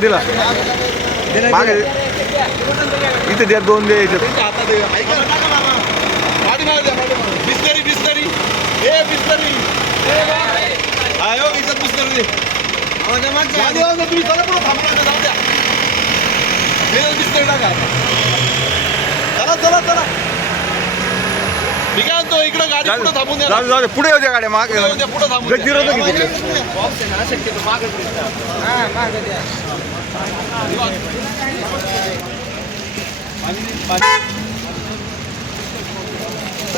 दिला मागे. इथे द्या दोन द्या इथे. बिस्लरी बिस्लरी ए बिस्लरी आयो इज्जत बिस्लरी जाऊ द्या तुम्ही चला पुढं थांबा. नका, जाऊ द्या. बिस्लरी टाका. चला चला चला. मी काय म्हणतो इकडं गाडी जाऊ पुढं थांबून द्या जाऊ दे, जाऊ दे पुढे येऊ द्या गाड्या मागे पुढं द्या, पुढं थांबून द्या. गच्चीवर होतं की तिकडे?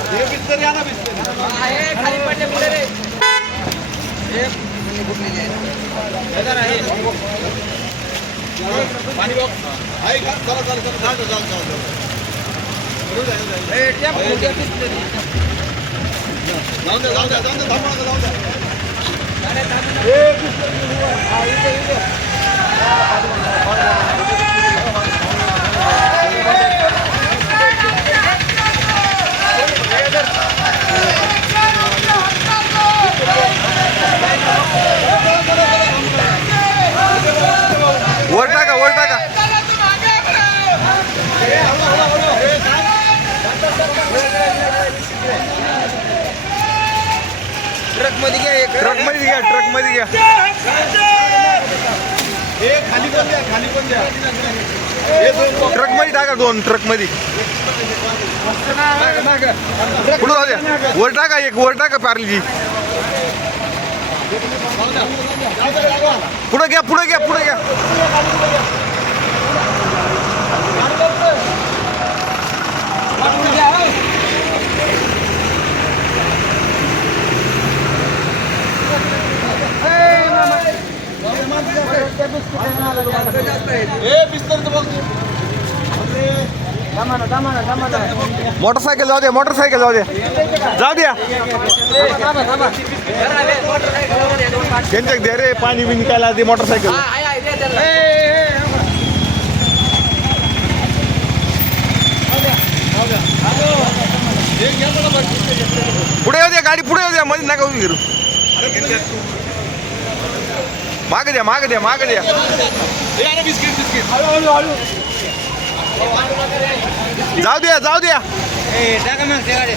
हे बिस्लरी आणा बिस्लरी पाणी बॉक्स आहे का चला चला चला चला चला चला जाऊ द्या जाऊ द्या जाऊ द्या मध्ये घ्या एक ट्रक मध्ये घ्या ट्रक मध्ये घ्या हे खाली पण द्या खाली पण द्या ट्रक मध्ये टाका दोन ट्रक मध्ये जाऊ द्या वर टाका एक वर टाका पार्लजी। पुढे घ्या पुढे घ्या पुढे घ्या। मोटरसायकल जाऊ द्या मोटरसायकल जाऊ द्या जाऊ द्या त्यांच्या द्या रे पाणी बिनी काय ते मोटरसायकल. पुढे येऊ द्या गाडी पुढे येऊ द्या मध्ये नका उभी करू. माग द्या माग द्या माग द्या. हे आणा बिस्किट बिस्किट जाऊ द्या. जाऊ द्या टाका मग त्या गाडीत.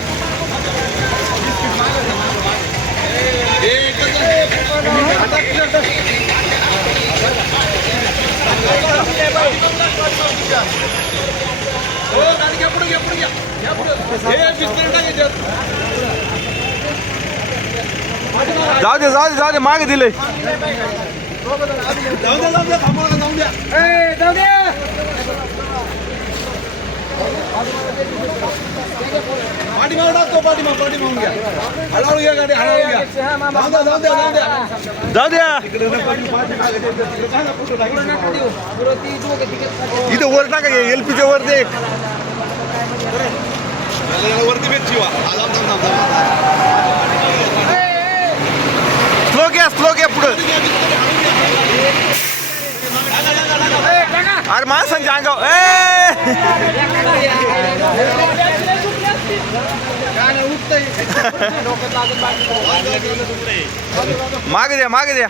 हे एकच हो, गाडी घ्या पुढे घ्या पुढे घ्या घ्या पुढे हे बिस्किट टाक याच्यात. जाऊ दे जाऊ दे जाऊ दे मागे दिले. जाऊ द्या. जाऊ घ्या द्या इथं वर टाका एलपीच्या वर दे वरती भेट शिवा हा, जाऊ, जाऊ, जाऊ, जाऊ. स्लो घ्या स्लो घ्या पुढं अरे माणसांच्या अंगावर ए! मागे द्या मागे द्या।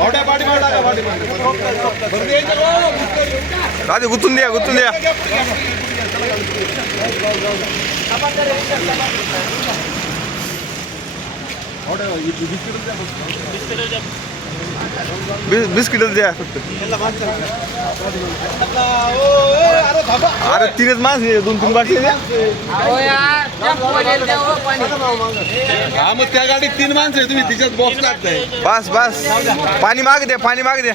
आवड्या पाठीमागं टाका पाठीमागं. राजे गुतून द्या गुतून द्या। बि- बिस्किटच द्या फक्त अरे तीनच माणसं आहे, दोन तीन बाटले द्या हा मग त्या गाडीत तीन माणसं आहे तुम्ही तिच्यात बॉक्स टाकताय बस बस पाणी मागे द्या पाणी मागे द्या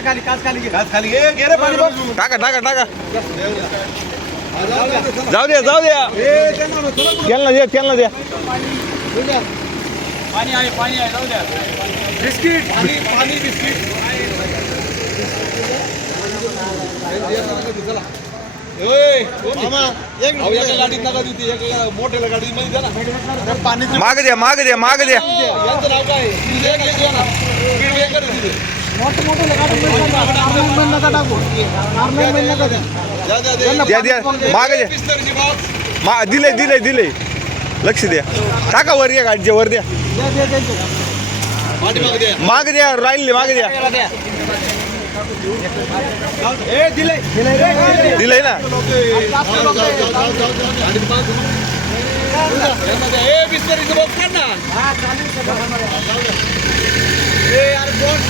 पाणी बॉक्स पाहिजे का। खाली घे घे रे पाणी बघ टाका टाका टाका। जाऊ द्या जाऊ द्या त्यांना द्या त्यांना द्या पाणी आहे पाणी आहे जाऊ द्या बिस्किट पाणी पाणी बिस्किट। माग द्या माग द्या माग द्या यांचं नाव काय? द्या, द्या, मा दिले दिले दिले. लक्ष द्या. टाका वर द्या गाडीच्या वर द्या. द्या. माग द्या राहिले माग द्या. दिलंय ना? ए, बिस्लरीचं बॉक्स काढ ना. ए, यार, दोन